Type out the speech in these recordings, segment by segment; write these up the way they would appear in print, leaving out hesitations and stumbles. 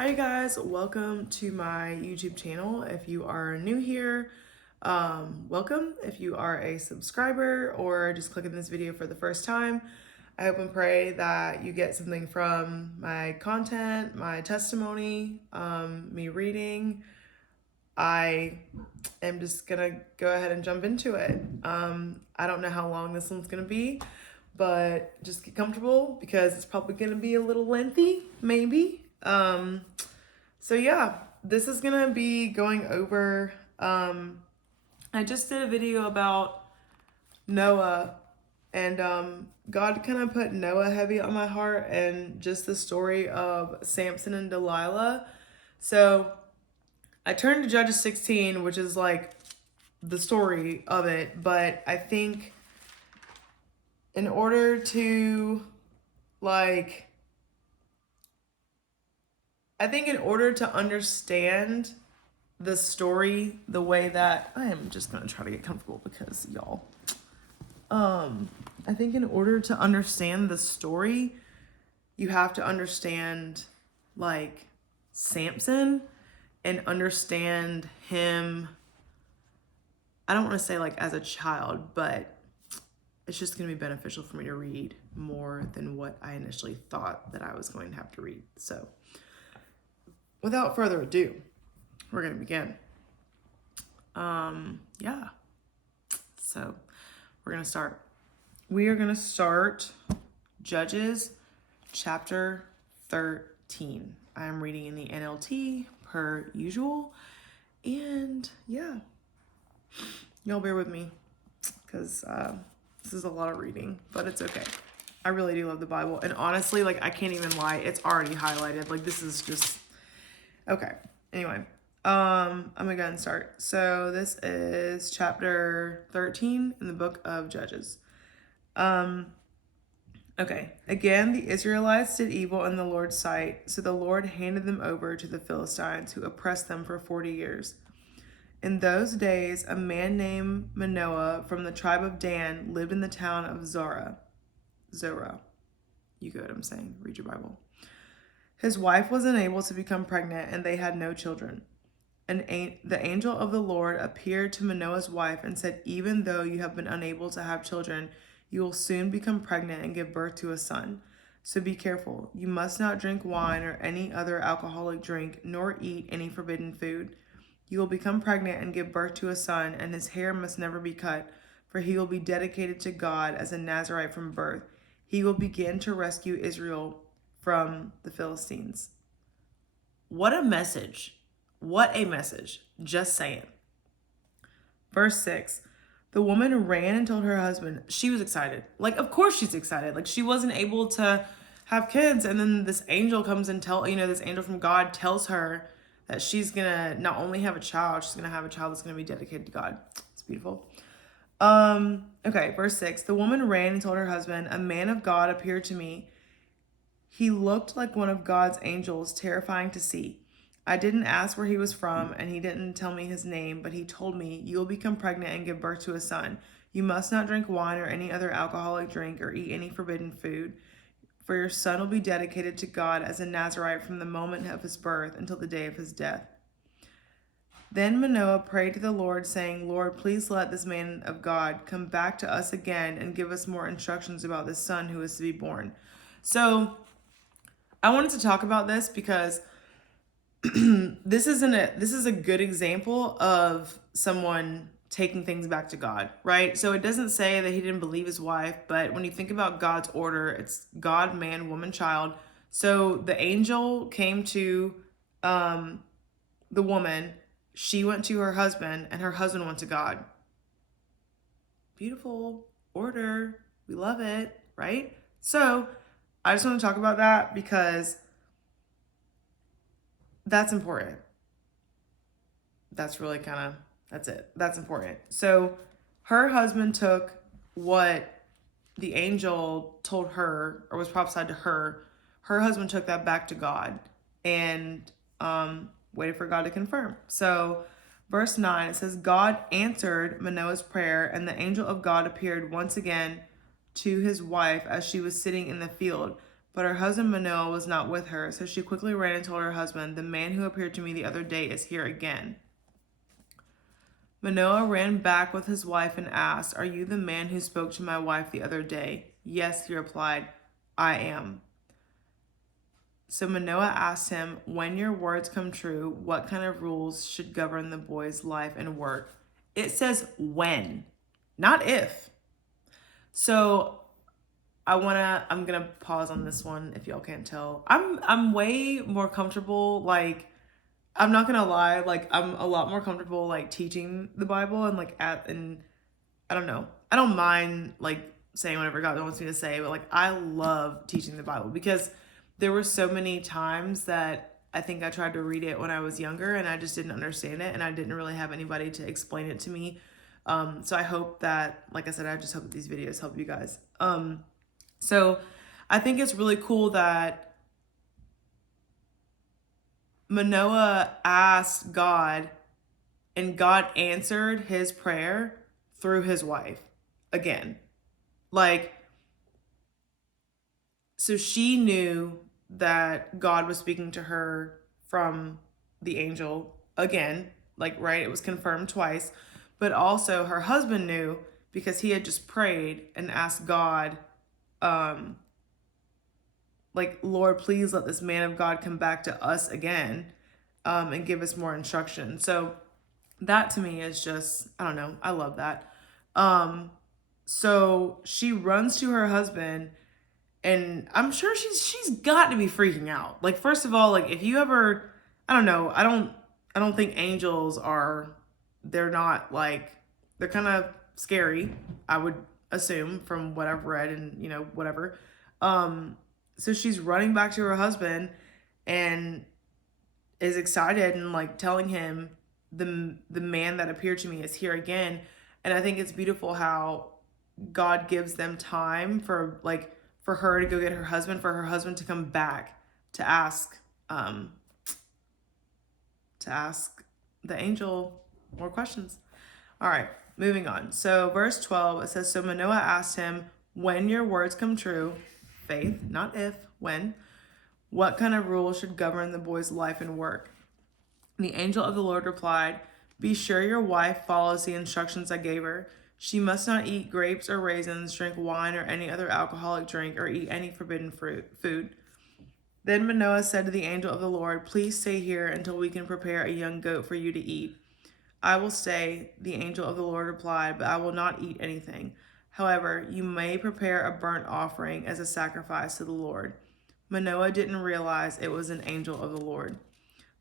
Hi guys, welcome to my YouTube channel. If you are new here, welcome. If you are a subscriber or just clicking this video for the first time, I hope and pray that you get something from my content, my testimony, me reading. I am just gonna go ahead and jump into it. I don't know how long this one's gonna be, but just get comfortable because it's probably gonna be a little lengthy, maybe. So yeah, this is gonna be going over, I just did a video about Noah and God kind of put Noah heavy on my heart and just the story of Samson and Delilah. So I turned to Judges 16, which is like the story of it, but I think in order to understand the story the way that I am just gonna try to get comfortable because y'all. I think in order to understand the story, you have to understand like Samson and understand him. I don't want to say like as a child, but it's just going to be beneficial for me to read more than what I initially thought that I was going to have to read. So without further ado, we're going to begin. Yeah. So we're going to start. We are going to start Judges chapter 13. I'm reading in the NLT per usual. And yeah, y'all bear with me because this is a lot of reading, but it's okay. I really do love the Bible. And honestly, like, I can't even lie. It's already highlighted. Like, this is just, okay. Anyway, I'm gonna go ahead and start. So this is chapter 13 in the book of Judges. Okay. Again, the Israelites did evil in the Lord's sight. So the Lord handed them over to the Philistines, who oppressed them for 40 years. In those days, a man named Manoah from the tribe of Dan lived in the town of Zorah. You get what I'm saying. Read your Bible. His wife was unable to become pregnant, and they had no children. And the angel of the Lord appeared to Manoah's wife and said, "Even though you have been unable to have children, you will soon become pregnant and give birth to a son. So be careful. You must not drink wine or any other alcoholic drink, nor eat any forbidden food. You will become pregnant and give birth to a son, and his hair must never be cut, for he will be dedicated to God as a Nazirite from birth. He will begin to rescue Israel from the Philistines." What a message. What a message. Just saying. Verse 6. The woman ran and told her husband. She was excited. Like, of course she's excited. Like, she wasn't able to have kids, and then this angel comes and this angel from God tells her that she's gonna not only have a child, she's gonna have a child that's gonna be dedicated to God. It's beautiful. Okay, verse 6. The woman ran and told her husband, "A man of God appeared to me. He looked like one of God's angels, terrifying to see. I didn't ask where he was from, and he didn't tell me his name, but he told me, 'You will become pregnant and give birth to a son. You must not drink wine or any other alcoholic drink or eat any forbidden food, for your son will be dedicated to God as a Nazirite from the moment of his birth until the day of his death.' Then Manoah prayed to the Lord, saying, 'Lord, please let this man of God come back to us again and give us more instructions about this son who is to be born.'" So I wanted to talk about this because this is a good example of someone taking things back to God, right? So it doesn't say that he didn't believe his wife, but when you think about God's order, it's God, man, woman, child. So the angel came to the woman, she went to her husband, and her husband went to God. Beautiful order. We love it, right? So I just want to talk about that because that's important. That's really that's it. That's important. So her husband took what the angel told her or was prophesied to her. Her husband took that back to God and waited for God to confirm. So verse 9, it says, God answered Manoah's prayer, and the angel of God appeared once again to his wife as she was sitting in the field. But her husband Manoah was not with her, so she quickly ran and told her husband, "The man who appeared to me the other day is here again." Manoah ran back with his wife and asked, "Are you the man who spoke to my wife the other day?" "Yes," he replied, "I am." So Manoah asked him, "When your words come true, what kind of rules should govern the boy's life and work?" It says when, not if. So I'm gonna pause on this one if y'all can't tell. I'm way more comfortable, like, I'm not gonna lie, like, I'm a lot more comfortable like teaching the Bible and like and I don't know. I don't mind like saying whatever God wants me to say, but like I love teaching the Bible because there were so many times that I think I tried to read it when I was younger and I just didn't understand it and I didn't really have anybody to explain it to me. So I hope that, like I said, I just hope that these videos help you guys. So I think it's really cool that Manoah asked God and God answered his prayer through his wife again. Like, so she knew that God was speaking to her from the angel again, like, right? It was confirmed twice. But also her husband knew because he had just prayed and asked God, um, like, "Lord, please let this man of God come back to us again, and give us more instruction." So that to me is just, I don't know, I love that. So she runs to her husband and I'm sure she's got to be freaking out. Like, first of all, like, if you ever, I don't know, I don't think angels are, they're not like, they're kind of scary, I would assume from what I've read and whatever. So she's running back to her husband and is excited and like telling him the man that appeared to me is here again. And I think it's beautiful how God gives them time for her to go get her husband, for her husband to come back to um ask the angel more questions. All right, moving on. So verse 12, it says, "So Manoah asked him, 'When your words come true,' faith, not if, when, 'what kind of rules should govern the boy's life and work?' The angel of the Lord replied, 'Be sure your wife follows the instructions I gave her. She must not eat grapes or raisins, drink wine or any other alcoholic drink, or eat any forbidden food.' Then Manoah said to the angel of the Lord, 'Please stay here until we can prepare a young goat for you to eat.' 'I will stay,' the angel of the Lord replied, 'but I will not eat anything. However, you may prepare a burnt offering as a sacrifice to the Lord.' Manoah didn't realize it was an angel of the Lord.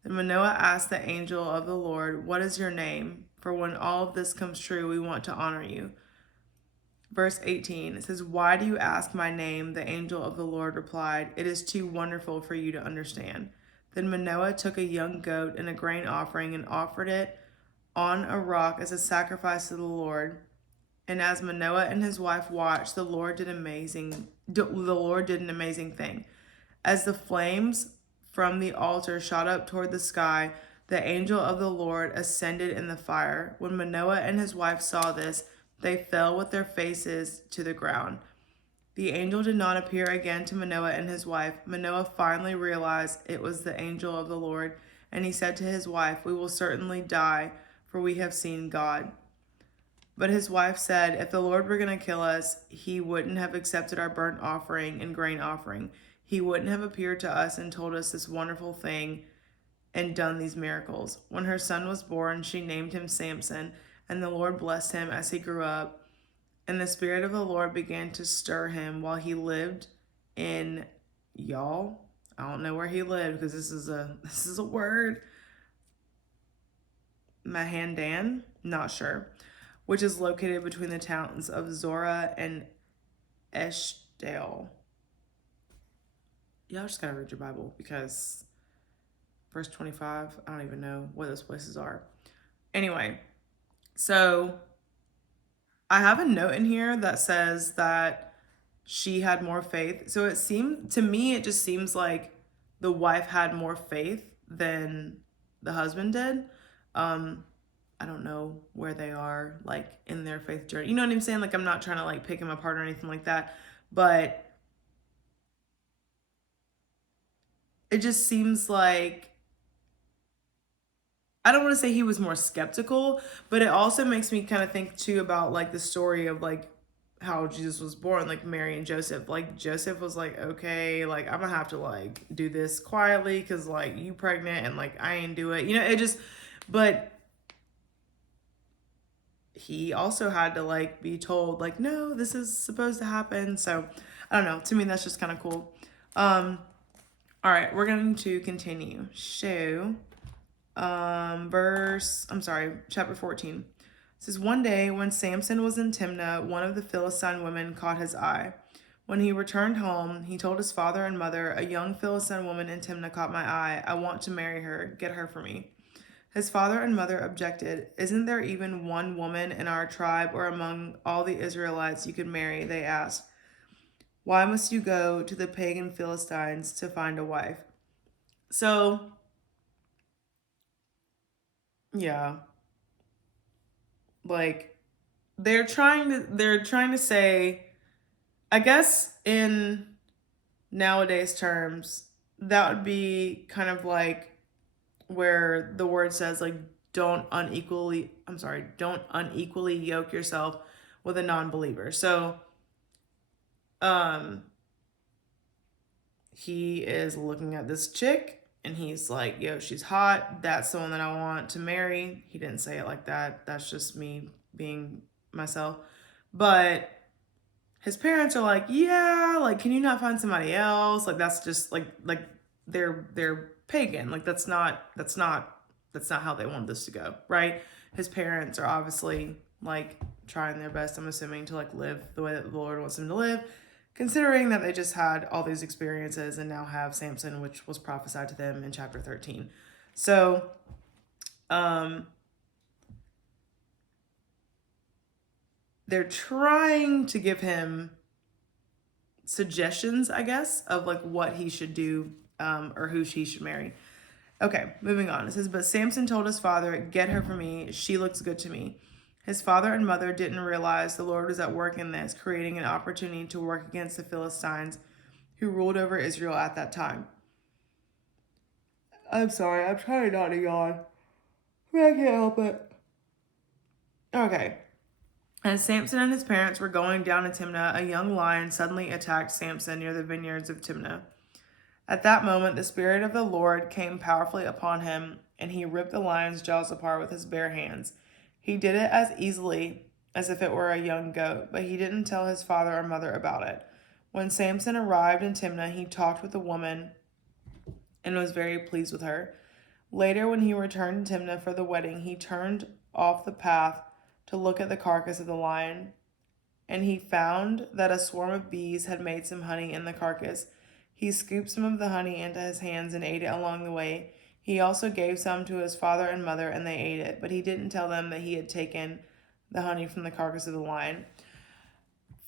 Then Manoah asked the angel of the Lord, 'What is your name? For when all of this comes true, we want to honor you.' Verse 18, it says, 'Why do you ask my name?' The angel of the Lord replied, 'It is too wonderful for you to understand.' Then Manoah took a young goat and a grain offering and offered it on a rock as a sacrifice to the Lord. And as Manoah and his wife watched, the Lord did an amazing thing. As the flames from the altar shot up toward the sky, the angel of the Lord ascended in the fire. When Manoah and his wife saw this, they fell with their faces to the ground. The angel did not appear again to Manoah and his wife. Manoah finally realized it was the angel of the Lord, and he said to his wife, 'We will certainly die, for we have seen God.' But his wife said, 'If the Lord were going to kill us, he wouldn't have accepted our burnt offering and grain offering. He wouldn't have appeared to us and told us this wonderful thing and done these miracles.' When her son was born, she named him Samson, and the Lord blessed him as he grew up. And the Spirit of the Lord began to stir him while he lived in y'all. I don't know where he lived because this is a word. Mahandan, not sure, which is located between the towns of Zorah and Eshtaol." Y'all just gotta read your Bible because verse 25, I don't even know where those places are. Anyway, so I have a note in here that says that she had more faith. So to me, it just seems like the wife had more faith than the husband did. I don't know where they are, like, in their faith journey. You know what I'm saying? Like, I'm not trying to, like, pick him apart or anything like that. But it just seems like, I don't want to say he was more skeptical, but it also makes me kind of think too about like the story of like how Jesus was born, like Mary and Joseph. Like Joseph was like, okay, like I'm gonna have to like do this quietly because like you pregnant and like I ain't do it. You know, it just, but he also had to like be told like, no, this is supposed to happen. So I don't know. To me, that's just kind of cool. All right, we're going to continue. So chapter 14. It says, one day when Samson was in Timnah, one of the Philistine women caught his eye. When he returned home, he told his father and mother, a young Philistine woman in Timnah caught my eye. I want to marry her. Get her for me. His father and mother objected. Isn't there even one woman in our tribe or among all the Israelites you could marry? They asked. Why must you go to the pagan Philistines to find a wife? So, yeah, like they're trying to say, I guess in nowadays terms, that would be kind of like where the word says like don't unequally yoke yourself with a non-believer. So um he is looking at this chick and he's like, yo, she's hot, that's the one that I want to marry. He didn't say it like that, that's just me being myself. But his parents are like, yeah, like can you not find somebody else? Like that's just like they're pagan. Like that's not how they want this to go, right? His parents are obviously like trying their best, I'm assuming, to like live the way that the Lord wants them to live, considering that they just had all these experiences and now have Samson, which was prophesied to them in chapter 13. So they're trying to give him suggestions, I guess, of like what he should do, or who he should marry. Okay, moving on. It says, but Samson told his father, get her for me. She looks good to me. His father and mother didn't realize the Lord was at work in this, creating an opportunity to work against the Philistines who ruled over Israel at that time. I'm sorry, I'm trying not to yawn. But I can't help it. Okay. As Samson and his parents were going down to Timnah, a young lion suddenly attacked Samson near the vineyards of Timnah. At that moment, the Spirit of the Lord came powerfully upon him, and he ripped the lion's jaws apart with his bare hands. He did it as easily as if it were a young goat, but he didn't tell his father or mother about it. When Samson arrived in Timnah, he talked with the woman and was very pleased with her. Later, when he returned to Timnah for the wedding, he turned off the path to look at the carcass of the lion, and he found that a swarm of bees had made some honey in the carcass. He scooped some of the honey into his hands and ate it along the way. He also gave some to his father and mother, and they ate it, but he didn't tell them that he had taken the honey from the carcass of the lion.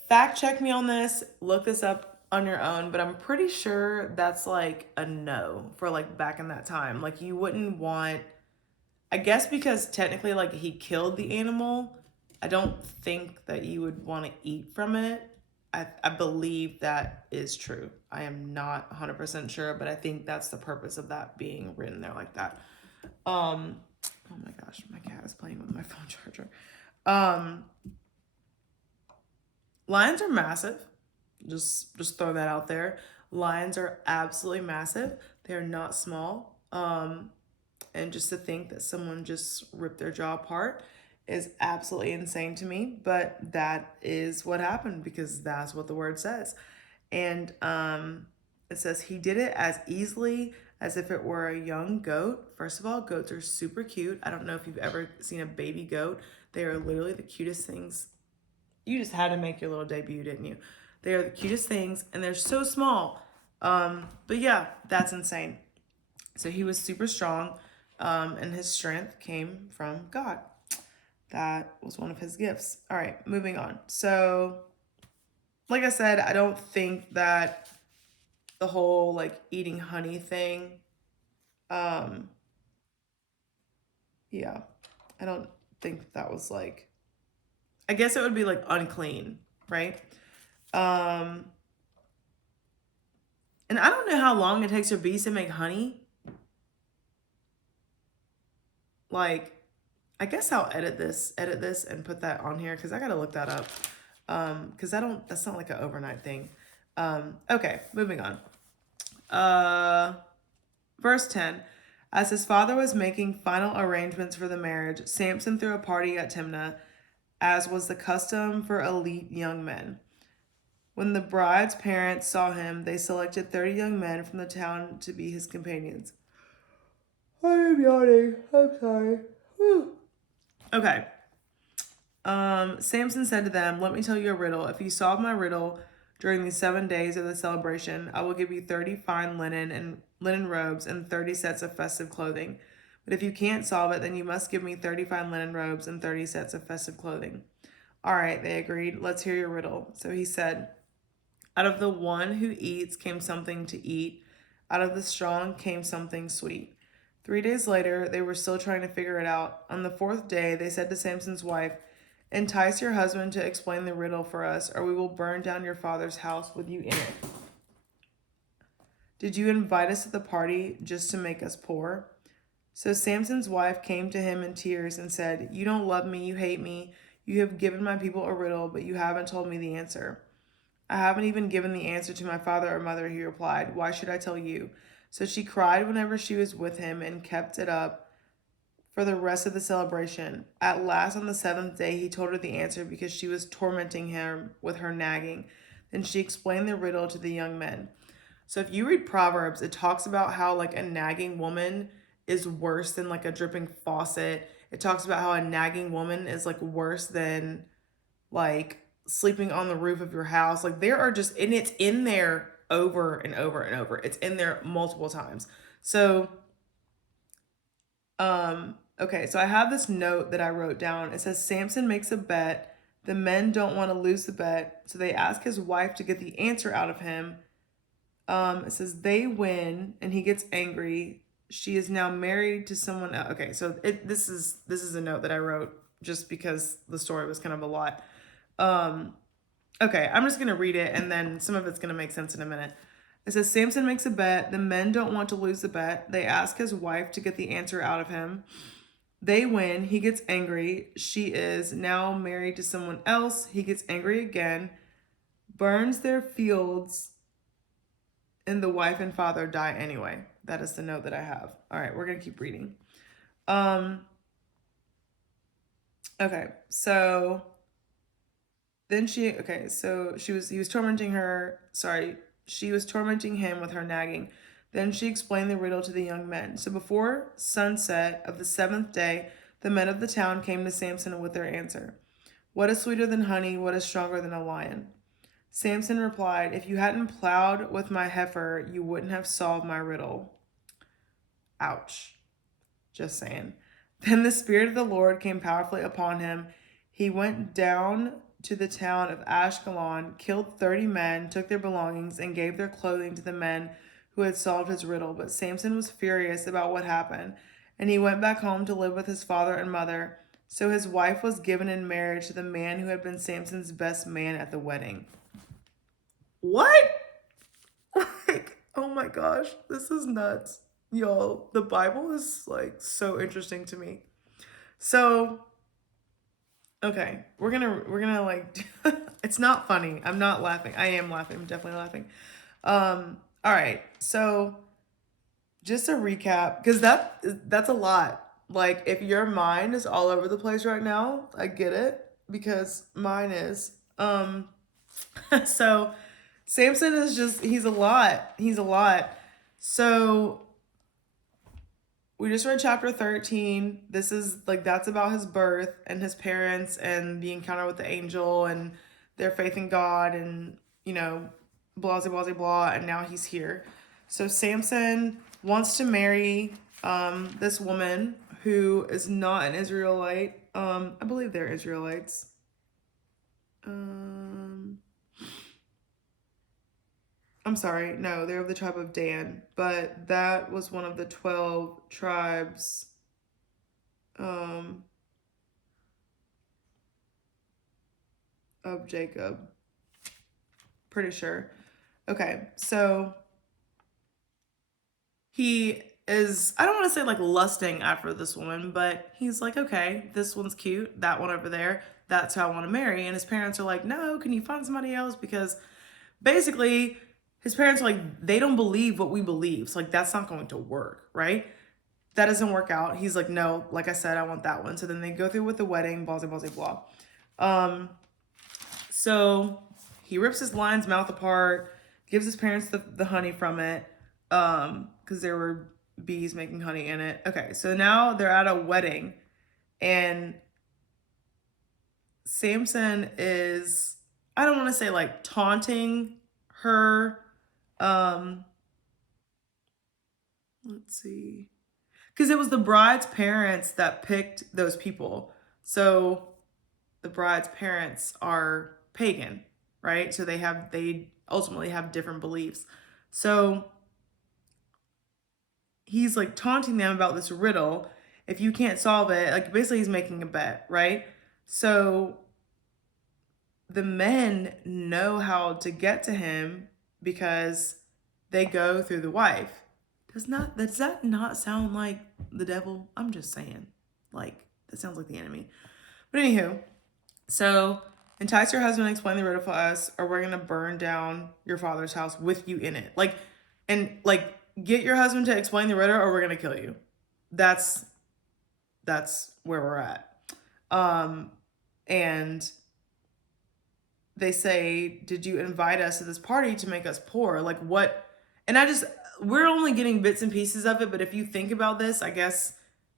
Fact check me on this, look this up on your own, but I'm pretty sure that's like a no for like back in that time. Like you wouldn't want, I guess because technically like he killed the animal, I don't think that you would want to eat from it. I believe that is true. I am not 100% sure, but I think that's the purpose of that being written there like that. Oh my gosh, my cat is playing with my phone charger. Lions are massive. Just throw that out there. Lions are absolutely massive. They're not small. And just to think that someone just ripped their jaw apart is absolutely insane to me. But that is what happened because that's what the word says. And it says he did it as easily as if it were a young goat. First of all, goats are super cute. I don't know if you've ever seen a baby goat. They are literally the cutest things. You just had to make your little debut, didn't you? They are the cutest things, and they're so small. But yeah, that's insane. So he was super strong, and his strength came from God. That was one of his gifts. All right, moving on. So, like I said, I don't think that the whole like eating honey thing, yeah, I don't think that was like, I guess it would be like unclean, right? And I don't know how long it takes for bees to make honey. Like, I guess I'll edit this and put that on here because I gotta look that up. Because that's not like an overnight thing. Okay, moving on. Verse 10. As his father was making final arrangements for the marriage, Samson threw a party at Timnah, as was the custom for elite young men. When the bride's parents saw him, they selected 30 young men from the town to be his companions. I am yawning. I'm sorry. Whew. Okay. Samson said to them, "Let me tell you a riddle. If you solve my riddle during the 7 days of the celebration, I will give you 30 fine linen robes and 30 sets of festive clothing. But if you can't solve it, then you must give me 30 fine linen robes and 30 sets of festive clothing." All right, they agreed. "Let's hear your riddle." So he said, "Out of the one who eats came something to eat. Out of the strong came something sweet." 3 days later, they were still trying to figure it out. On the fourth day, they said to Samson's wife, "Entice your husband to explain the riddle for us, or we will burn down your father's house with you in it. Did you invite us to the party just to make us poor?" So Samson's wife came to him in tears and said, "You don't love me, you hate me. You have given my people a riddle, but you haven't told me the answer." "I haven't even given the answer to my father or mother," he replied. "Why should I tell you?" So she cried whenever she was with him and kept it up for the rest of the celebration. At last, on the seventh day, he told her the answer because she was tormenting him with her nagging. Then she explained the riddle to the young men. So if you read Proverbs, it talks about how like a nagging woman is worse than like a dripping faucet. It talks about how a nagging woman is like worse than like sleeping on the roof of your house. Like there are just, and it's in there over and over and over. It's in there multiple times. So okay, so I have this note that I wrote down. It says Samson makes a bet. The men don't want to lose the bet, so they ask his wife to get the answer out of him. It says they win, and he gets angry. She is now married to someone else. Okay, so this is a note that I wrote just because the story was kind of a lot. Okay, I'm just gonna read it, and then some of it's gonna make sense in a minute. It says Samson makes a bet. The men don't want to lose the bet. They ask his wife to get the answer out of him. They win. He gets angry. She is now married to someone else. He gets angry again, burns their fields, and the wife and father die anyway. That is the note that I have. All right, we're going to keep reading. Okay, so then he was tormenting her. Sorry, she was tormenting him with her nagging. Then she explained the riddle to the young men. So before sunset of the seventh day, the men of the town came to Samson with their answer. "What is sweeter than honey? What is stronger than a lion?" Samson replied, "If you hadn't plowed with my heifer, you wouldn't have solved my riddle." Ouch. Just saying. Then the Spirit of the Lord came powerfully upon him. He went down to the town of Ashkelon, killed 30 men, took their belongings, and gave their clothing to the men who had solved his riddle. But Samson was furious about what happened, and he went back home to live with his father and mother. So his wife was given in marriage to the man who had been Samson's best man at the wedding. What? Like, oh my gosh, this is nuts. Y'all, the Bible is like so interesting to me. So, okay, we're gonna like it's not funny. I'm not laughing. I am laughing. I'm definitely laughing. All right. So, just a recap cuz that's a lot. Like if your mind is all over the place right now, I get it because mine is. So Samson is just he's a lot. He's a lot. So we just read chapter 13. This is like that's about his birth and his parents and the encounter with the angel and their faith in God and blah blah blah blah. And now he's here. So Samson wants to marry this woman who is not an Israelite. I believe they're Israelites. I'm sorry, no, they're of the tribe of Dan, but that was one of the 12 tribes of Jacob. Pretty sure. Okay, so he is, I don't want to say like lusting after this woman, but he's like, okay, this one's cute, that one over there, that's who I want to marry. And his parents are like, no, can you find somebody else? Because basically, his parents are like, they don't believe what we believe. So, like, that's not going to work, right? That doesn't work out. He's like, no, like I said, I want that one. So then they go through with the wedding, blah, blah, blah, blah. So he rips his lion's mouth apart, gives his parents the honey from it, because there were bees making honey in it. Okay, so now they're at a wedding, and Samson is, I don't want to say like taunting her. Um, let's see. Because it was the bride's parents that picked those people. So the bride's parents are pagan, right? So they ultimately have different beliefs. So he's like taunting them about this riddle. If you can't solve it, like basically he's making a bet, right? So the men know how to get to him because they go through the wife. Does that not sound like the devil? I'm just saying. Like, that sounds like the enemy. But anywho, so entice your husband and explain the riddle for us, or we're gonna burn down your father's house with you in it. Like get your husband to explain the riddle, or we're gonna kill you. That's where we're at. And they say, did you invite us to this party to make us poor? Like, what? And we're only getting bits and pieces of it, but if you think about this, I guess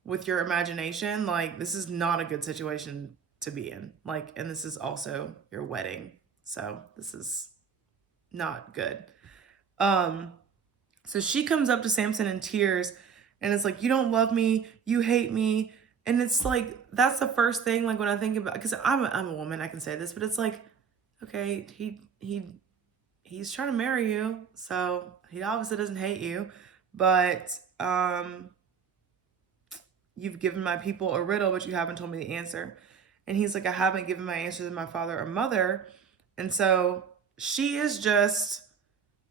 with your imagination, like, this is not a good situation to be in. Like, and this is also your wedding. So this is not good. So she comes up to Samson in tears and it's like, you don't love me, you hate me. And it's like, that's the first thing, like, when I think about, because I'm a woman, I can say this, but it's like, okay, he's trying to marry you, so he obviously doesn't hate you, but you've given my people a riddle, but you haven't told me the answer. And he's like, I haven't given my answer to my father or mother. And so she is just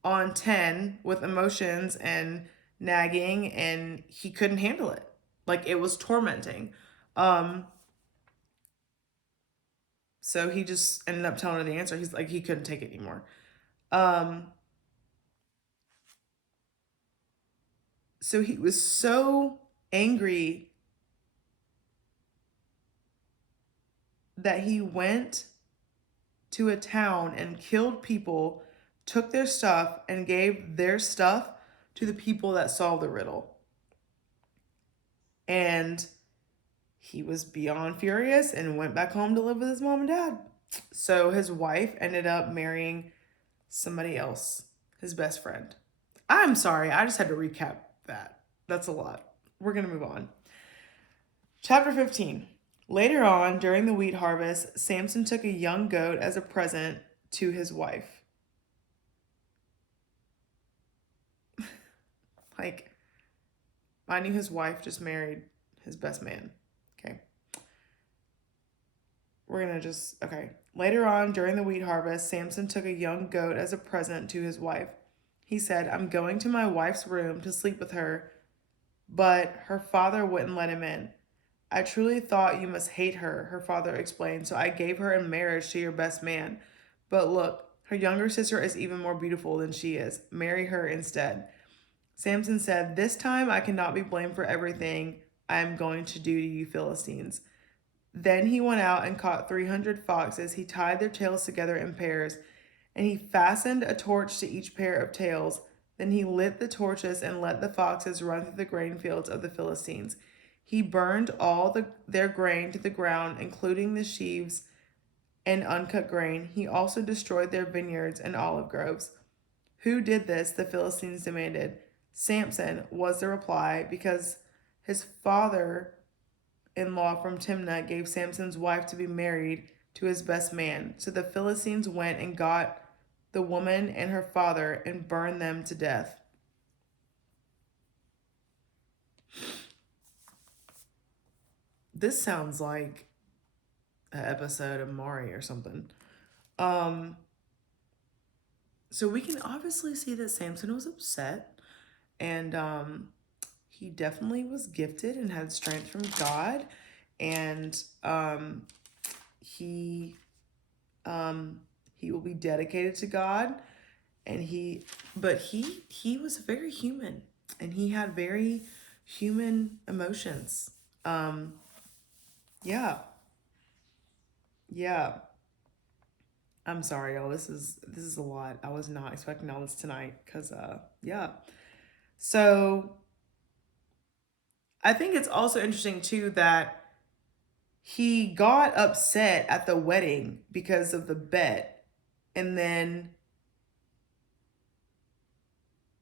on 10 with emotions and nagging, and he couldn't handle it. Like, it was tormenting. So he just ended up telling her the answer. He's like, he couldn't take it anymore. So he was so angry that he went to a town and killed people, took their stuff, and gave their stuff to the people that solved the riddle. And he was beyond furious and went back home to live with his mom and dad. So his wife ended up marrying somebody else, his best friend. I'm sorry, I just had to recap that. That's a lot. We're going to move on. Chapter 15. Later on, during the wheat harvest, Samson took a young goat as a present to his wife. Like, I knew his wife just married his best man. Okay. Okay. Later on, during the wheat harvest, Samson took a young goat as a present to his wife. He said, I'm going to my wife's room to sleep with her, but her father wouldn't let him in. I truly thought you must hate her, her father explained, so I gave her in marriage to your best man. But look, her younger sister is even more beautiful than she is. Marry her instead. Samson said, this time I cannot be blamed for everything I am going to do to you Philistines. Then he went out and caught 300 foxes. He tied their tails together in pairs, and he fastened a torch to each pair of tails. Then he lit the torches and let the foxes run through the grain fields of the Philistines. He burned all their grain to the ground, including the sheaves and uncut grain. He also destroyed their vineyards and olive groves. Who did this? The Philistines demanded. Samson, was the reply, because his father-in-law from Timnah gave Samson's wife to be married to his best man. So the Philistines went and got the woman and her father and burned them to death. This sounds like an episode of Maury or something. So we can obviously see that Samson was upset, And he definitely was gifted and had strength from God. And he will be dedicated to God. And he was very human, and he had very human emotions. Yeah. Yeah. I'm sorry, y'all. This is a lot. I was not expecting all this tonight because yeah. So I think it's also interesting too that he got upset at the wedding because of the bet, and then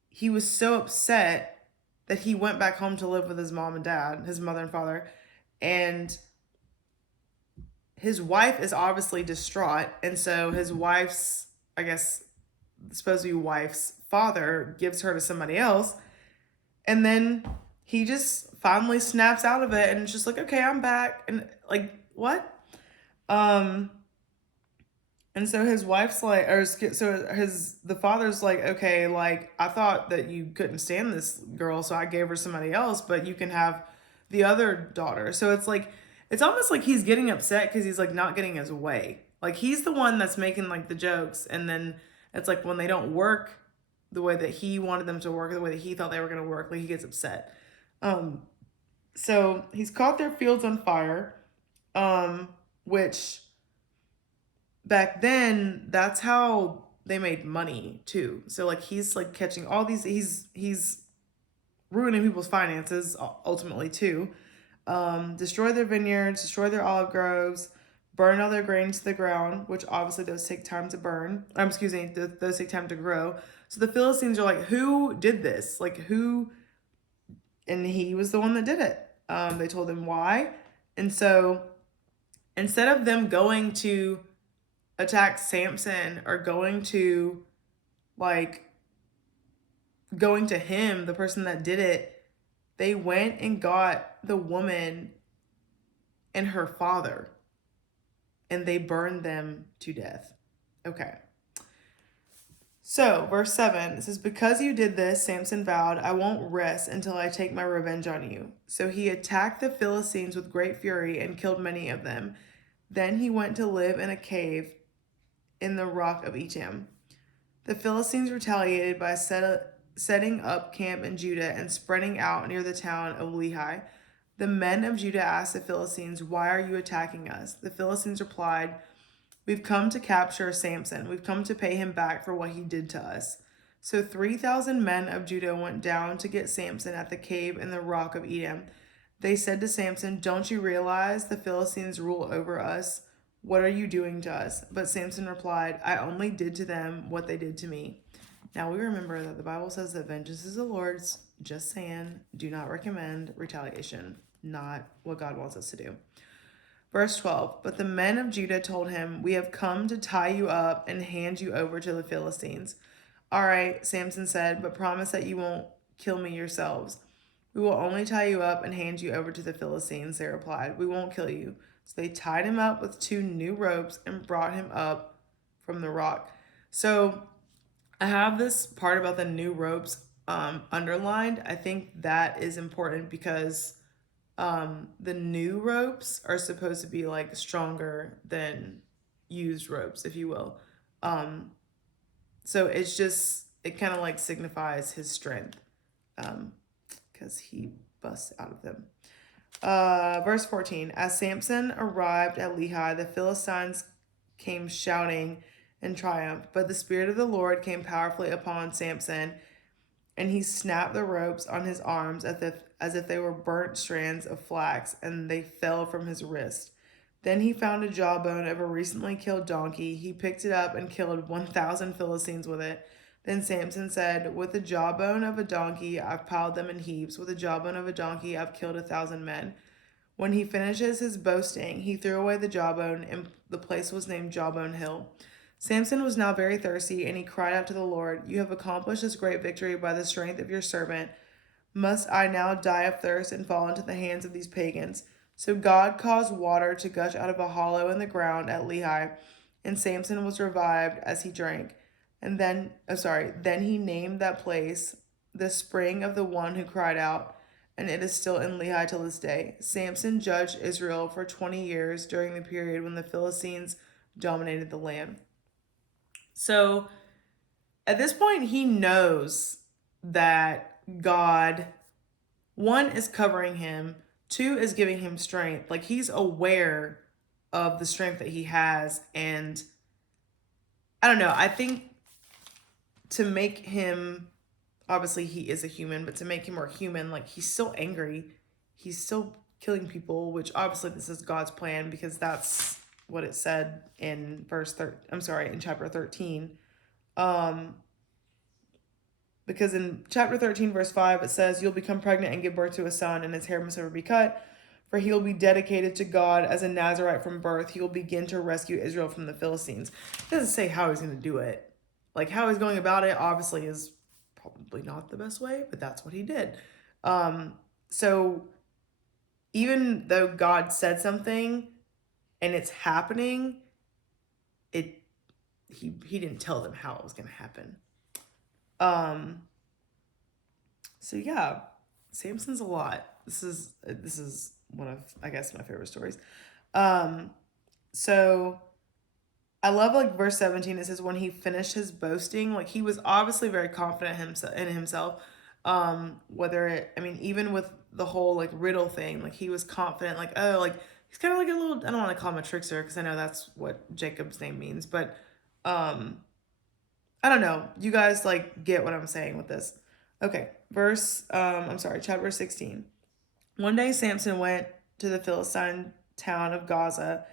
he was so upset that he went back home to live with his mom and dad, his mother and father, and his wife is obviously distraught, and so his wife's, I guess, supposed to be wife's father gives her to somebody else, and then he just finally snaps out of it, and it's just like, okay, I'm back, and like, what? And so his wife's like, the father's like, okay, like I thought that you couldn't stand this girl, so I gave her somebody else, but you can have the other daughter. So it's like, it's almost like he's getting upset because he's like not getting his way. Like he's the one that's making like the jokes, and then it's like when they don't work the way that he wanted them to work, the way that he thought they were gonna work, like he gets upset. So he's caught their fields on fire, which back then that's how they made money too. So like he's like catching all these, he's ruining people's finances ultimately too. Destroy their vineyards, destroy their olive groves, burn all their grain to the ground, which obviously those take time to burn. Excuse me, those take time to grow. So the Philistines are like, who did this? Like who? And he was the one that did it. They told him why. And so instead of them going to attack Samson or going to him, the person that did it, they went and got the woman and her father, and they burned them to death. Okay. So, verse 7, it says, because you did this, Samson vowed, I won't rest until I take my revenge on you. So he attacked the Philistines with great fury and killed many of them. Then he went to live in a cave in the rock of Etam. The Philistines retaliated by setting up camp in Judah and spreading out near the town of Lehi. The men of Judah asked the Philistines, why are you attacking us? The Philistines replied, we've come to capture Samson. We've come to pay him back for what he did to us. So 3,000 men of Judah went down to get Samson at the cave in the rock of Edom. They said to Samson, don't you realize the Philistines rule over us? What are you doing to us? But Samson replied, I only did to them what they did to me. Now we remember that the Bible says that vengeance is the Lord's. Just saying, do not recommend retaliation. Not what God wants us to do. Verse 12, but the men of Judah told him, we have come to tie you up and hand you over to the Philistines. All right, Samson said, but promise that you won't kill me yourselves. We will only tie you up and hand you over to the Philistines, they replied. We won't kill you. So they tied him up with 2 new ropes and brought him up from the rock. So I have this part about the new ropes underlined. I think that is important because the new ropes are supposed to be like stronger than used ropes, if you will. So it's just, it kind of like signifies his strength because he busts out of them. Verse 14, as Samson arrived at Lehi, the Philistines came shouting in triumph, but the Spirit of the Lord came powerfully upon Samson, and he snapped the ropes on his arms as if they were burnt strands of flax, and they fell from his wrist. Then he found a jawbone of a recently killed donkey. He picked it up and killed 1,000 Philistines with it. Then Samson said, with the jawbone of a donkey, I've piled them in heaps. With the jawbone of a donkey, I've killed 1,000 men. When he finishes his boasting, he threw away the jawbone, and the place was named Jawbone Hill. Samson was now very thirsty, and he cried out to the Lord, you have accomplished this great victory by the strength of your servant. Must I now die of thirst and fall into the hands of these pagans? So God caused water to gush out of a hollow in the ground at Lehi, and Samson was revived as he drank. Then he named that place the spring of the one who cried out, and it is still in Lehi till this day. Samson judged Israel for 20 years during the period when the Philistines dominated the land. So at this point, he knows that God, one, is covering him, two, is giving him strength. Like, he's aware of the strength that he has. And I don't know, I think to make him, obviously he is a human, but to make him more human, like, he's still angry. He's still killing people, which obviously this is God's plan, because that's what it said in in chapter 13. Because in chapter 13, verse 5, it says, "You'll become pregnant and give birth to a son, and his hair must never be cut, for he will be dedicated to God as a Nazarite from birth. He will begin to rescue Israel from the Philistines." It doesn't say how he's going to do it. Like, how he's going about it, obviously, is probably not the best way, but that's what he did. So even though God said something and it's happening, he didn't tell them how it was going to happen. So yeah, Samson's a lot. This is one of, I guess, my favorite stories. So I love, like, verse 17. It says, when he finished his boasting, like, he was obviously very confident in himself. Even with the whole, like, riddle thing, like, he was confident, like, oh, like, he's kind of like a little, I don't want to call him a trickster, because I know that's what Jacob's name means, but I don't know. You guys, like, get what I'm saying with this. Okay, chapter 16. One day Samson went to the Philistine town of Gaza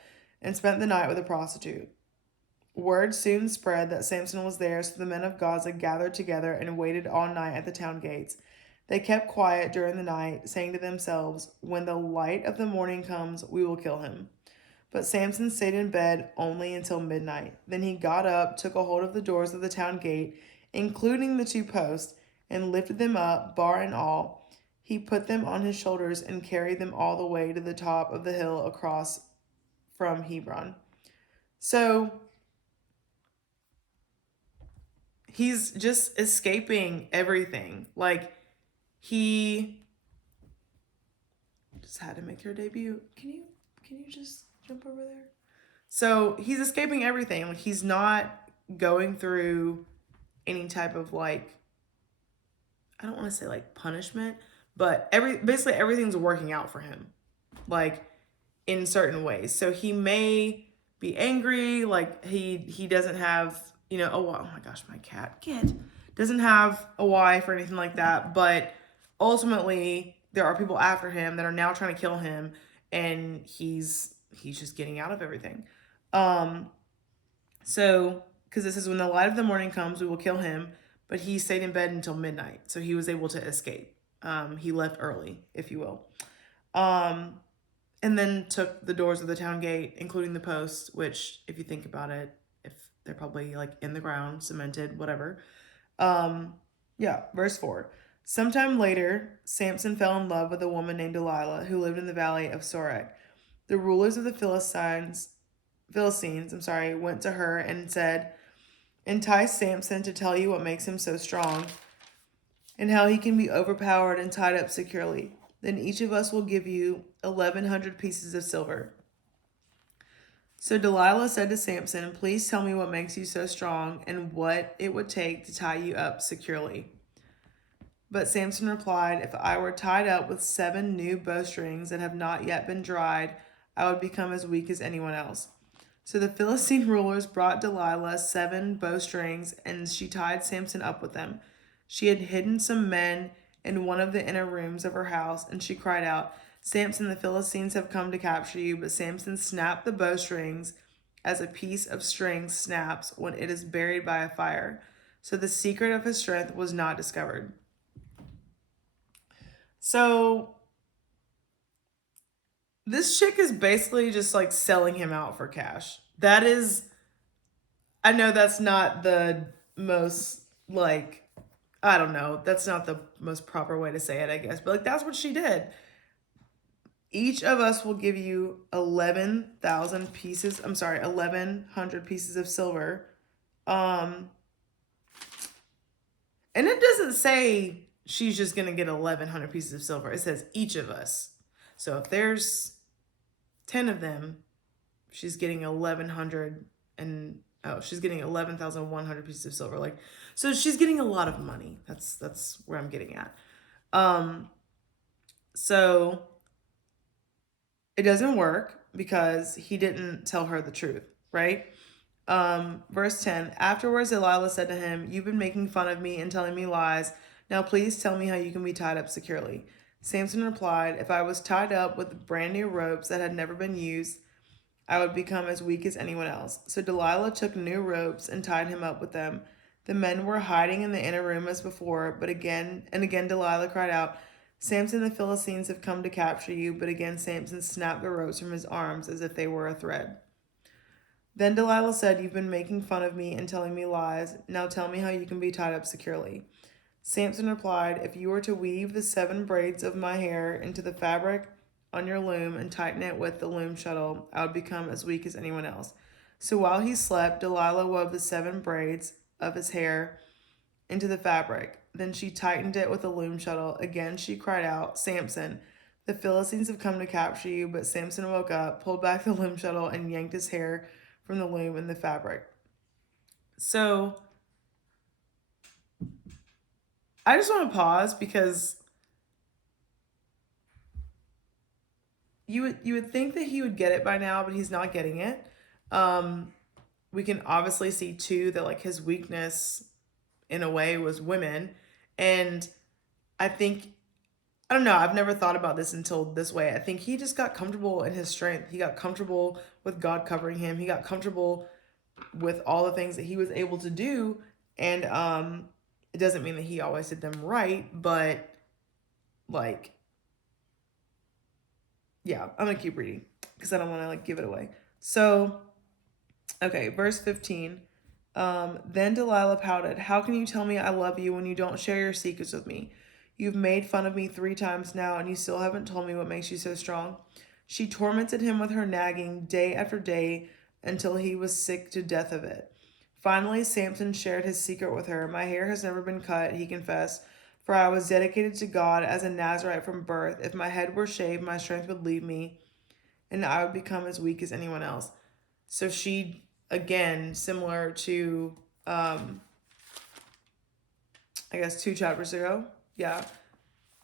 and spent the night with a prostitute. Word soon spread that Samson was there, so the men of Gaza gathered together and waited all night at the town gates. They kept quiet during the night, saying to themselves, "When the light of the morning comes, we will kill him." But Samson stayed in bed only until midnight. Then he got up, took a hold of the doors of the town gate, including the two posts, and lifted them up, bar and all. He put them on his shoulders and carried them all the way to the top of the hill across from Hebron. So he's just escaping everything. Like, he just had to make her debut. Can you just jump over there? So he's escaping everything. Like, he's not going through any type of, like, I don't want to say, like, punishment, but basically everything's working out for him, like, in certain ways. So he may be angry, like, he doesn't have, oh my gosh, my cat doesn't have a wife or anything like that, but ultimately there are people after him that are now trying to kill him, and he's just getting out of everything. So, because this is, when the light of the morning comes, we will kill him. But he stayed in bed until midnight, so he was able to escape. He left early, if you will. And then took the doors of the town gate, including the posts, which, if you think about it, if they're probably, like, in the ground, cemented, whatever. Verse 4. Sometime later, Samson fell in love with a woman named Delilah, who lived in the valley of Sorek. The rulers of the Philistines, went to her and said, "Entice Samson to tell you what makes him so strong and how he can be overpowered and tied up securely. Then each of us will give you 1,100 pieces of silver." So Delilah said to Samson, "Please tell me what makes you so strong and what it would take to tie you up securely." But Samson replied, "If I were tied up with 7 new bowstrings that have not yet been dried, I would become as weak as anyone else." So the Philistine rulers brought Delilah 7 bowstrings, and she tied Samson up with them. She had hidden some men in one of the inner rooms of her house, and she cried out, "Samson, the Philistines have come to capture you." But Samson snapped the bowstrings as a piece of string snaps when it is buried by a fire. So the secret of his strength was not discovered. So this chick is basically just, like, selling him out for cash. That is, I know that's not the most, like, I don't know, that's not the most proper way to say it, I guess, but, like, that's what she did. Each of us will give you 1,100 pieces of silver. And it doesn't say she's just going to get 1,100 pieces of silver. It says each of us. So if there's 10 of them, she's getting 1,100 and she's getting 11,100 pieces of silver. Like, so she's getting a lot of money. That's where I'm getting at. So it doesn't work because he didn't tell her the truth, right? Verse 10, afterwards Delilah said to him, "You've been making fun of me and telling me lies. Now please tell me how you can be tied up securely." Samson replied, "If I was tied up with brand new ropes that had never been used, I would become as weak as anyone else." So Delilah took new ropes and tied him up with them. The men were hiding in the inner room as before, but again and again Delilah cried out, "Samson, the Philistines have come to capture you." But again Samson snapped the ropes from his arms as if they were a thread. Then Delilah said, "You've been making fun of me and telling me lies. Now tell me how you can be tied up securely." Samson replied, "If you were to weave the 7 braids of my hair into the fabric on your loom and tighten it with the loom shuttle, I would become as weak as anyone else." So while he slept, Delilah wove the 7 braids of his hair into the fabric. Then she tightened it with the loom shuttle. Again she cried out, "Samson, the Philistines have come to capture you." But Samson woke up, pulled back the loom shuttle, and yanked his hair from the loom and the fabric. So I just want to pause because you would think that he would get it by now, but he's not getting it. We can obviously see too that like his weakness in a way was women, and I think, I don't know, I've never thought about this until this way. I think he just got comfortable in his strength. He got comfortable with God covering him. He got comfortable with all the things that he was able to do, and it doesn't mean that he always did them right, but like, yeah, I'm gonna keep reading because I don't want to like give it away. So okay, verse 15. Then Delilah pouted, "How can you tell me I love you when you don't share your secrets with me? You've made fun of me 3 times now, and you still haven't told me what makes you so strong." She tormented him with her nagging day after day until he was sick to death of it. Finally, Samson shared his secret with her. "My hair has never been cut," he confessed, "for I was dedicated to God as a Nazarite from birth. If my head were shaved, my strength would leave me, and I would become as weak as anyone else." So she, again, similar to, I guess 2 chapters ago, yeah,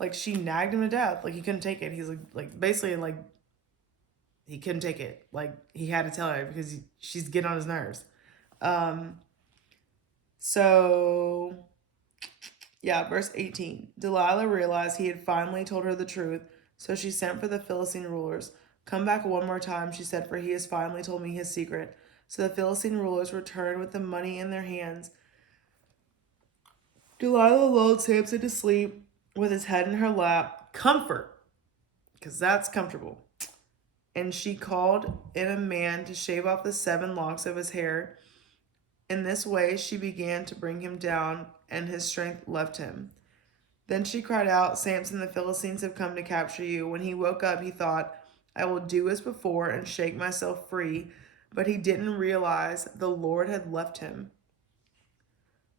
like she nagged him to death. Like he couldn't take it. He's like basically like he couldn't take it. Like he had to tell her because she's getting on his nerves. So yeah, verse 18. Delilah realized he had finally told her the truth, so she sent for the Philistine rulers. "Come back one more time," she said, "for he has finally told me his secret." So the Philistine rulers returned with the money in their hands. Delilah lulled Samson to sleep with his head in her lap. Comfort, because that's comfortable. And she called in a man to shave off the 7 locks of his hair. In this way she began to bring him down, and his strength left him. Then she cried out, "Samson, the Philistines have come to capture you." When he woke up, he thought, "I will do as before and shake myself free." But he didn't realize the Lord had left him.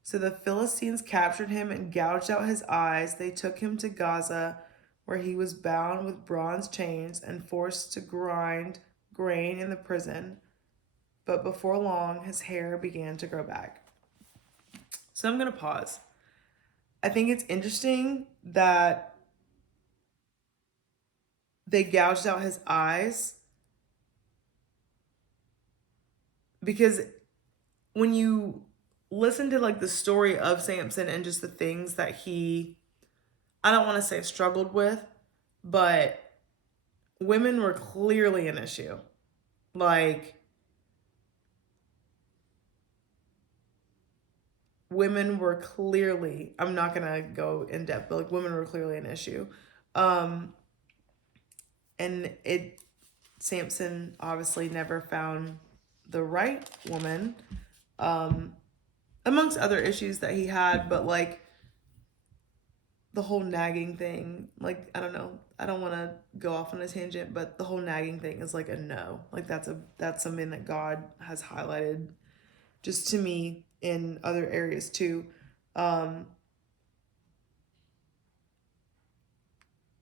So the Philistines captured him and gouged out his eyes. They took him to Gaza, where he was bound with bronze chains and forced to grind grain in the prison. But before long, his hair began to grow back. So I'm going to pause. I think it's interesting that they gouged out his eyes because when you listen to like the story of Samson and just the things that he, I don't want to say struggled with, but women were clearly an issue. Like women were clearly, I'm not going to go in depth, but like women were clearly an issue. And Samson obviously never found the right woman, amongst other issues that he had, but like the whole nagging thing, like, I don't know, I don't want to go off on a tangent, but the whole nagging thing is like a no. Like that's something that God has highlighted just to me in other areas too.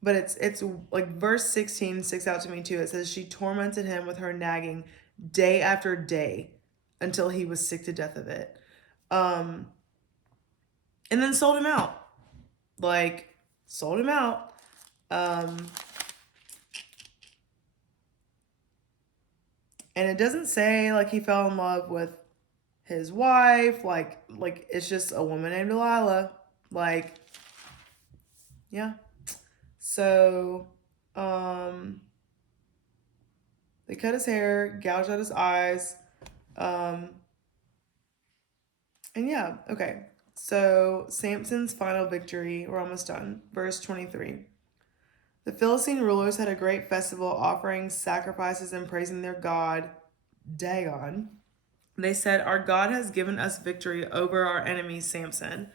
but it's like verse 16 sticks out to me too. It says she tormented him with her nagging day after day until he was sick to death of it. Um, and then sold him out. Like, sold him out. And it doesn't say like he fell in love with his wife. Like it's just a woman named Delilah. Like, yeah. So, they cut his hair, gouged out his eyes, and yeah, okay. So Samson's final victory. We're almost done. Verse 23. The Philistine rulers had a great festival, offering sacrifices and praising their god, Dagon. They said, "Our God has given us victory over our enemy Samson."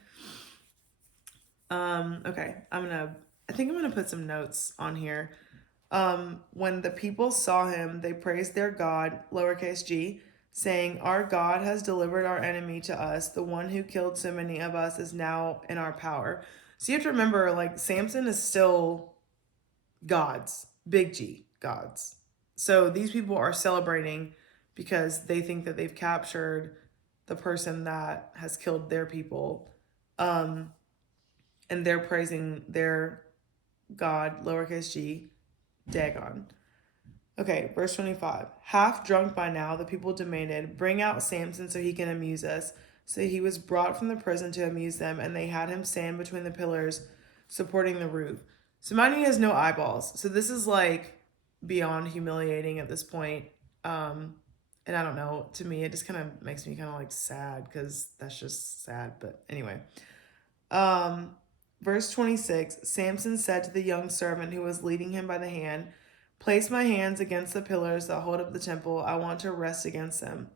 Okay, I think I'm gonna put some notes on here. When the people saw him, they praised their God, lowercase g, saying, "Our God has delivered our enemy to us. The one who killed so many of us is now in our power." So you have to remember, like, Samson is still gods, big G, gods. So these people are celebrating because they think that they've captured the person that has killed their people. And they're praising their God, lowercase g, Dagon. Okay, verse 25. Half drunk by now, the people demanded, "Bring out Samson so he can amuse us." So he was brought from the prison to amuse them, and they had him stand between the pillars supporting the roof. So mind you, he has no eyeballs. So this is like beyond humiliating at this point. And I don't know, to me, it just kind of makes me kind of like sad because that's just sad. But anyway. Verse 26, Samson said to the young servant who was leading him by the hand, "Place my hands against the pillars that hold up the temple. I want to rest against them."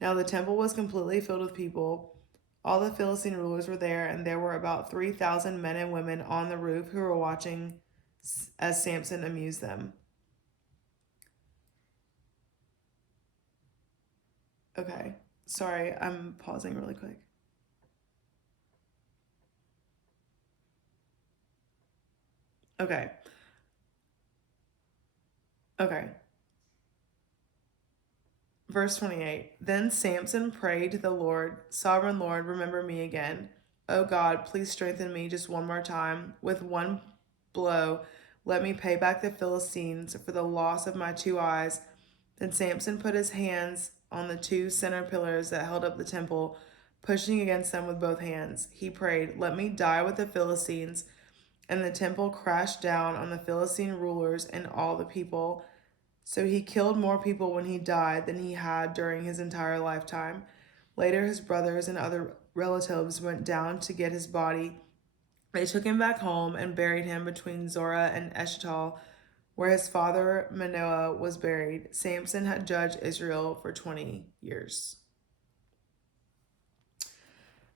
Now the temple was completely filled with people. All the Philistine rulers were there, and there were about 3,000 men and women on the roof who were watching as Samson amused them. Okay, sorry, I'm pausing really quick. Okay. Okay. Verse 28. Then Samson prayed to the Lord, "Sovereign Lord, remember me again. Oh God, please strengthen me just one more time. With one blow, let me pay back the Philistines for the loss of my two eyes." Then Samson put his hands on the two center pillars that held up the temple, pushing against them with both hands. He prayed, "Let me die with the Philistines." And the temple crashed down on the Philistine rulers and all the people. So he killed more people when he died than he had during his entire lifetime. Later, his brothers and other relatives went down to get his body. They took him back home and buried him between Zorah and Eshtal, where his father Manoah was buried. Samson had judged Israel for 20 years.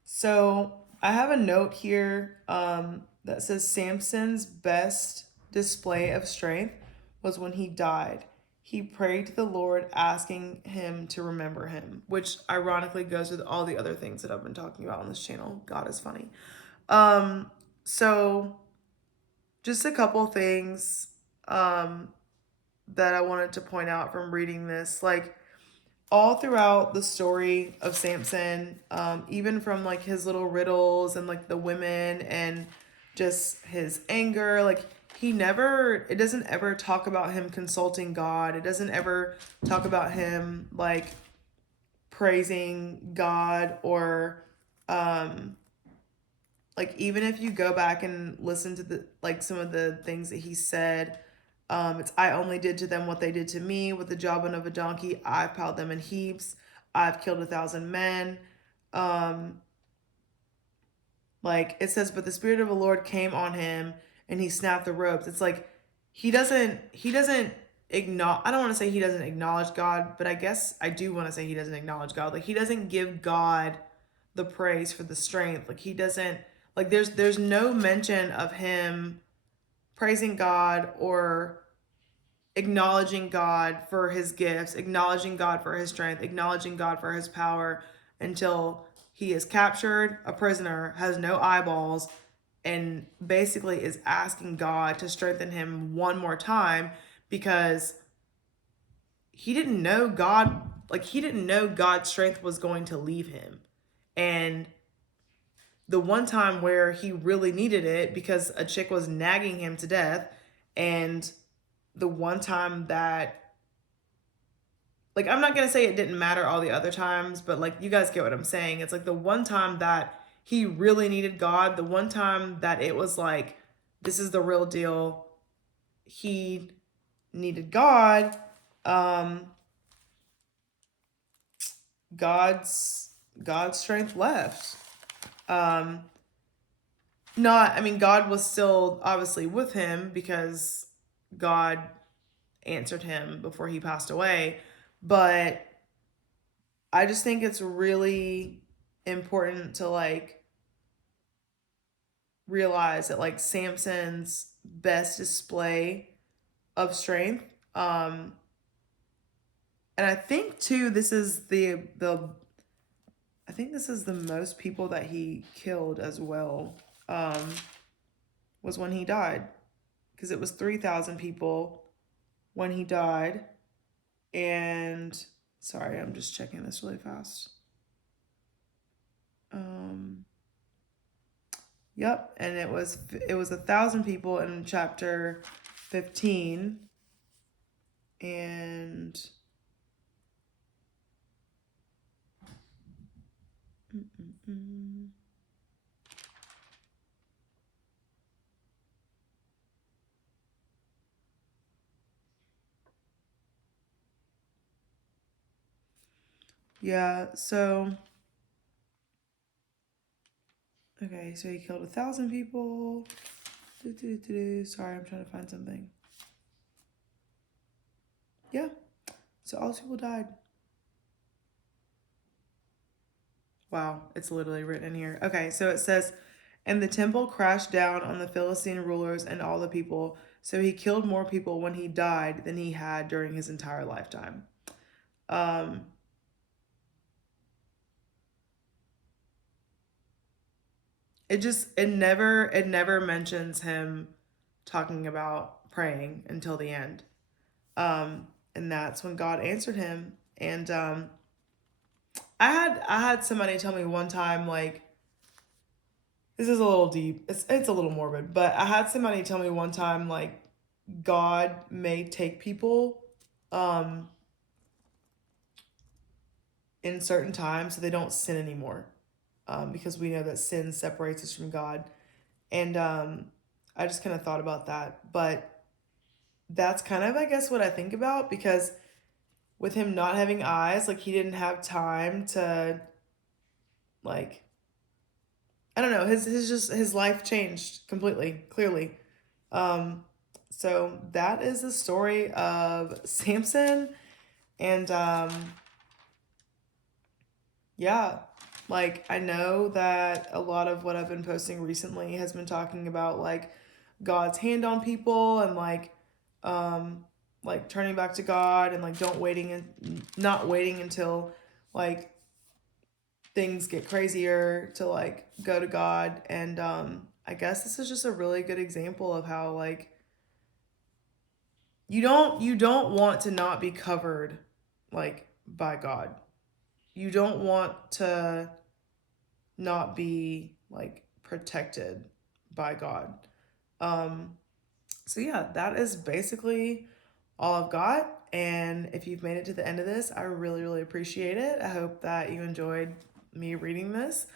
So I have a note here that says Samson's best display of strength was when he died. He prayed to the Lord, asking him to remember him, which ironically goes with all the other things that I've been talking about on this channel. God is funny. So just a couple things that I wanted to point out from reading this. Like, all throughout the story of Samson, even from like his little riddles and like the women and just his anger, like it doesn't ever talk about him consulting God. It doesn't ever talk about him like praising God or like even if you go back and listen to the like some of the things that he said, it's, "I only did to them what they did to me. With the jawbone of a donkey, I've piled them in heaps. I've killed 1,000 men." Like it says, "But the Spirit of the Lord came on him and he snapped the ropes." It's like he doesn't acknowledge, I don't want to say he doesn't acknowledge God, but I guess I do want to say he doesn't acknowledge God. Like he doesn't give God the praise for the strength. Like he doesn't, like there's no mention of him praising God or acknowledging God for his gifts, acknowledging God for his strength, acknowledging God for his power until he is captured, a prisoner, has no eyeballs, and basically is asking God to strengthen him one more time because he didn't know God, like he didn't know God's strength was going to leave him. And the one time where he really needed it because a chick was nagging him to death, and the one time that, like, I'm not gonna say it didn't matter all the other times, but like you guys get what I'm saying. It's like the one time that he really needed God, the one time that it was like, this is the real deal. He needed God. Um, God's strength left. Um, not, I mean, God was still obviously with him because God answered him before he passed away, but I just think it's really important to like realize that like Samson's best display of strength, and I think too this is the I think this is the most people that he killed as well, was when he died, because it was 3,000 people when he died. And sorry, I'm just checking this really fast. Yep, and it was 1,000 people in chapter 15, and yeah, so okay, so he killed 1,000 people. Sorry, I'm trying to find something. Yeah, so all those people died. Wow, it's literally written in here. Okay, so it says, and the temple crashed down on the Philistine rulers and all the people. So he killed more people when he died than he had during his entire lifetime. Um, it never mentions him talking about praying until the end. And that's when God answered him. And I had somebody tell me one time, like, this is a little deep. It's a little morbid, but I had somebody tell me one time, like, God may take people in certain times so they don't sin anymore, because we know that sin separates us from God. And I just kind of thought about that, but that's kind of, I guess, what I think about, because with him not having eyes, like he didn't have time to, like, I don't know, his life changed completely, clearly. Um, so that is the story of Samson. And yeah, like I know that a lot of what I've been posting recently has been talking about like God's hand on people, and um like turning back to God, and like don't waiting and not waiting until like things get crazier to like go to God. And I guess this is just a really good example of how like you don't want to not be covered like by God. You don't want to not be like protected by God. Um so yeah, that is basically all I've got. And if you've made it to the end of this, I really, really appreciate it. I hope that you enjoyed me reading this.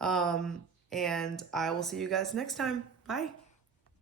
And I will see you guys next time. Bye.